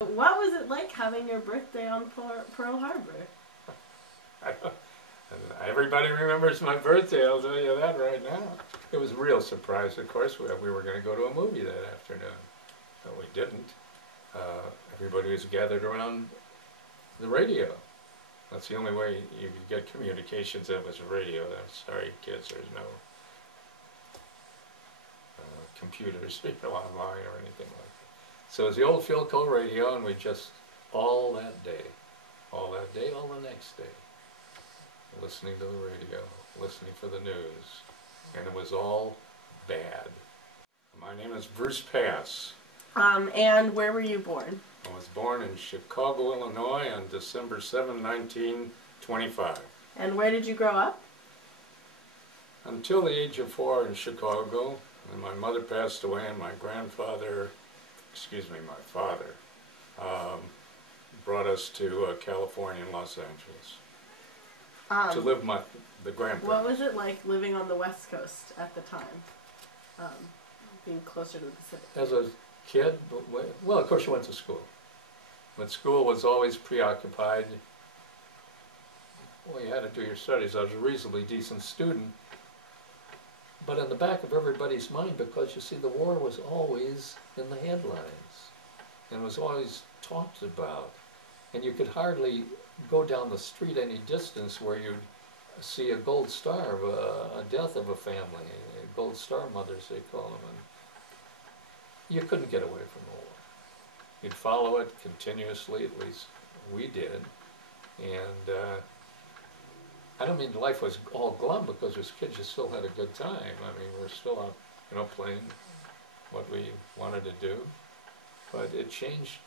What was it like having your birthday on Pearl Harbor? Everybody remembers my birthday, I'll tell you that right now. It was a real surprise, of course. We were going to go to a movie that afternoon, but we didn't. Everybody was gathered around the radio. That's the only way you could get communications. That was radio. I'm sorry, kids, there's no computers online or anything like that. So it was the old Philco radio, and we just, all that day, all the next day, listening to the radio, listening for the news, and it was all bad. My name is Bruce Pass. And where were you born? I was born in Chicago, Illinois on December 7, 1925. And where did you grow up? Until the age of 4 in Chicago, and my mother passed away, and my father, brought us to California and Los Angeles to live the grandparents. What was it like living on the West Coast at the time, being closer to the Pacific? As a kid, well, of course you went to school, but school was always preoccupied. Well, you had to do your studies. I was a reasonably decent student, but in the back of everybody's mind, because you see the war was always in the headlines and was always talked about, and you could hardly go down the street any distance where you'd see a gold star of a death of a family, gold star mothers they call them, and you couldn't get away from the war. You'd follow it continuously, at least we did, and I don't mean life was all glum, because as kids you still had a good time. I mean, we're still out, playing what we wanted to do, but it changed.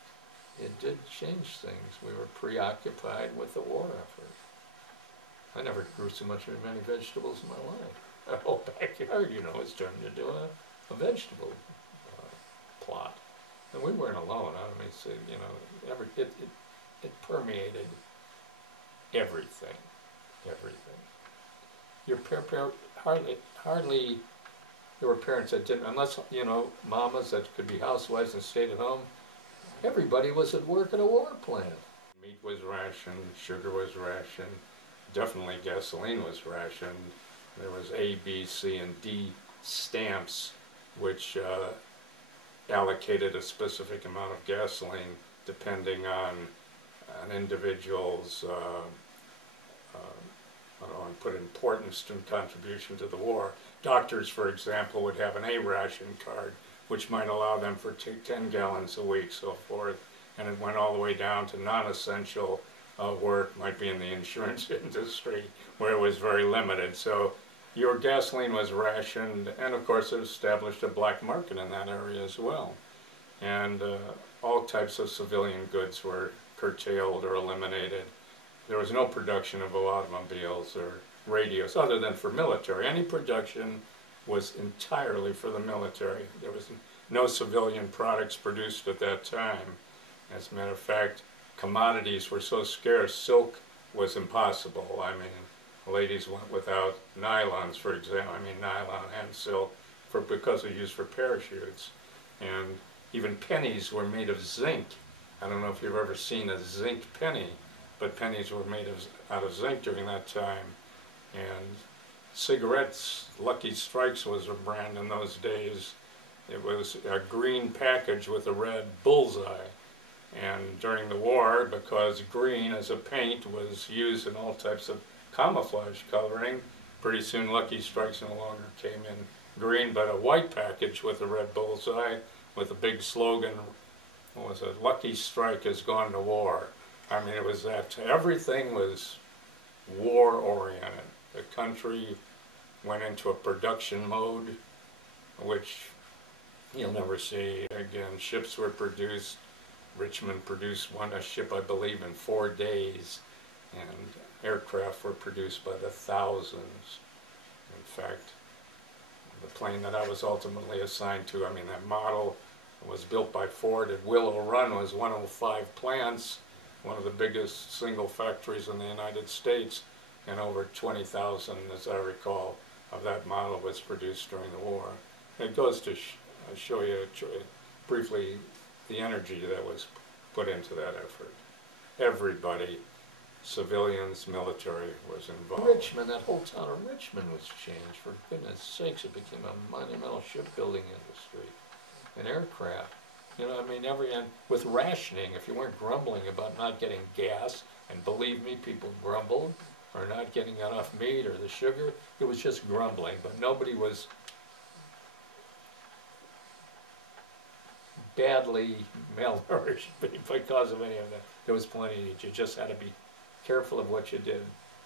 It did change things. We were preoccupied with the war effort. I never grew so many vegetables in my life. Our whole backyard, was turned into a vegetable plot. And we weren't alone. I mean, so, it permeated everything. Everything. Your hardly, there were parents that didn't, unless, mamas that could be housewives and stayed at home. Everybody was at work at a war plant. Meat was rationed, sugar was rationed, definitely gasoline was rationed. There was A, B, C, and D stamps, which allocated a specific amount of gasoline depending on an individual's put importance and contribution to the war. Doctors, for example, would have an A ration card, which might allow them for 10 gallons a week, so forth, and it went all the way down to non-essential work, might be in the insurance industry, where it was very limited. So your gasoline was rationed, and of course it established a black market in that area as well. And all types of civilian goods were curtailed or eliminated. There was no production of automobiles or radios other than for military. Any production was entirely for the military. There was no civilian products produced at that time. As a matter of fact, commodities were so scarce, silk was impossible. I mean, ladies went without nylons, for example. I mean, nylon and silk because they're used for parachutes. And even pennies were made of zinc. I don't know if you've ever seen a zinc penny, but pennies were made out of zinc during that time. And cigarettes, Lucky Strikes was a brand in those days. It was a green package with a red bullseye. And during the war, because green as a paint was used in all types of camouflage coloring, pretty soon Lucky Strikes no longer came in green, but a white package with a red bullseye with a big slogan. What was it? Lucky Strike has gone to war. I mean, it was that. Everything was war-oriented. The country went into a production mode, which you'll never see again. Ships were produced. Richmond produced a ship, I believe, in 4 days, and aircraft were produced by the thousands. In fact, the plane that I was ultimately assigned to, I mean, that model was built by Ford at Willow Run, was one of 5 plants, one of the biggest single factories in the United States, and over 20,000, as I recall, of that model was produced during the war. It goes to show you briefly the energy that was put into that effort. Everybody, civilians, military, was involved. Richmond, that whole town of Richmond was changed. For goodness sakes, it became a monumental shipbuilding industry, and aircraft. You know, I mean, and with rationing, if you weren't grumbling about not getting gas, and believe me, people grumbled, or not getting enough meat or the sugar, it was just grumbling, but nobody was badly malnourished because of any of that. There was plenty to eat. You just had to be careful of what you did.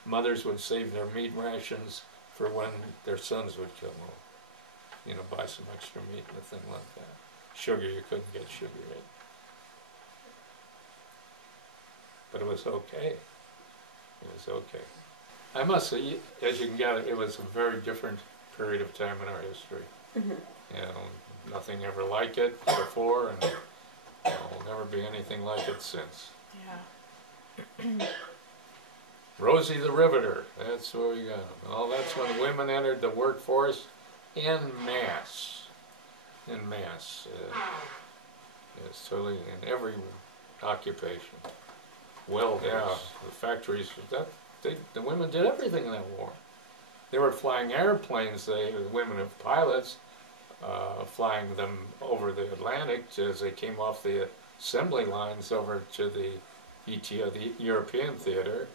Mothers would save their meat rations for when their sons would come home. You know, buy some extra meat and a thing like that. Sugar, you couldn't get sugar in. But it was okay. It was okay. I must say, as you can gather, it was a very different period of time in our history. You know, nothing ever like it before, and there will never be anything like it since. Yeah. Rosie the Riveter, that's where we got them. Well, that's when women entered the workforce en masse. En masse. It's totally in every occupation. Well, yeah, the factories, the women did everything in that war. They were flying airplanes, the women of pilots, flying them over the Atlantic as they came off the assembly lines over to the ETO, the European theater.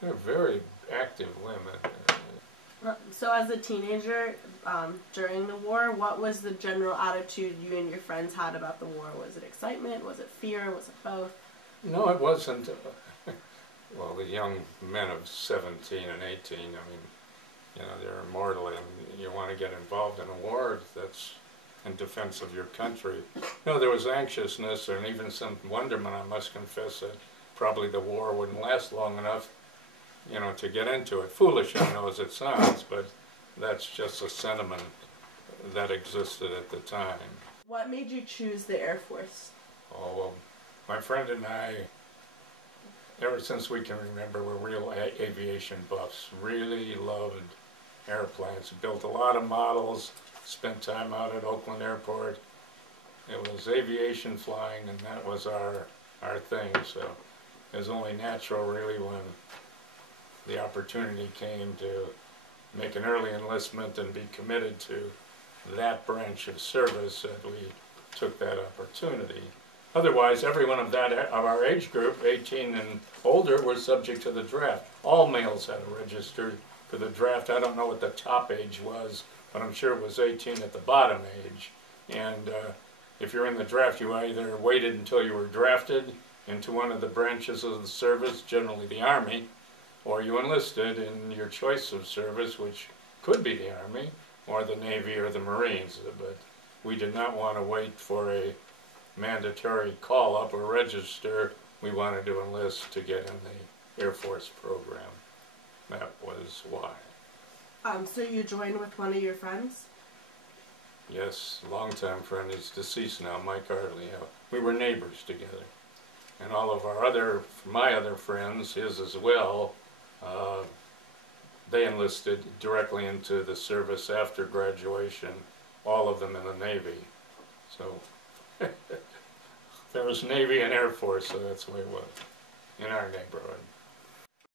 They're very active women. So as a teenager, during the war, what was the general attitude you and your friends had about the war? Was it excitement? Was it fear? Was it both? No, it wasn't. Well, the young men of 17 and 18, I mean, you know, they're immortal, and you want to get involved in a war that's in defense of your country. No, there was anxiousness and even some wonderment, I must confess, that probably the war wouldn't last long enough, you know, to get into it. Foolish, I know, as it sounds, but that's just a sentiment that existed at the time. What made you choose the Air Force? Oh, well, my friend and I, ever since we can remember, we're real aviation buffs. Really loved airplanes. Built a lot of models, spent time out at Oakland Airport. It was aviation flying, and that was our thing. So it was only natural, really, when the opportunity came to make an early enlistment and be committed to that branch of service that we took that opportunity. Otherwise, everyone of our age group, 18 and older, was subject to the draft. All males had to register for the draft. I don't know what the top age was, but I'm sure it was 18 at the bottom age. And if you're in the draft, you either waited until you were drafted into one of the branches of the service, generally the Army, or you enlisted in your choice of service, which could be the Army, or the Navy, or the Marines. But we did not want to wait for a mandatory call-up or register. We wanted to enlist to get in the Air Force program. That was why. So you joined with one of your friends? Yes, longtime friend. He's deceased now, Mike Hartley. We were neighbors together. And all of my other friends, his as well, they enlisted directly into the service after graduation, all of them in the Navy. So there was Navy and Air Force, so that's the way it was in our neighborhood.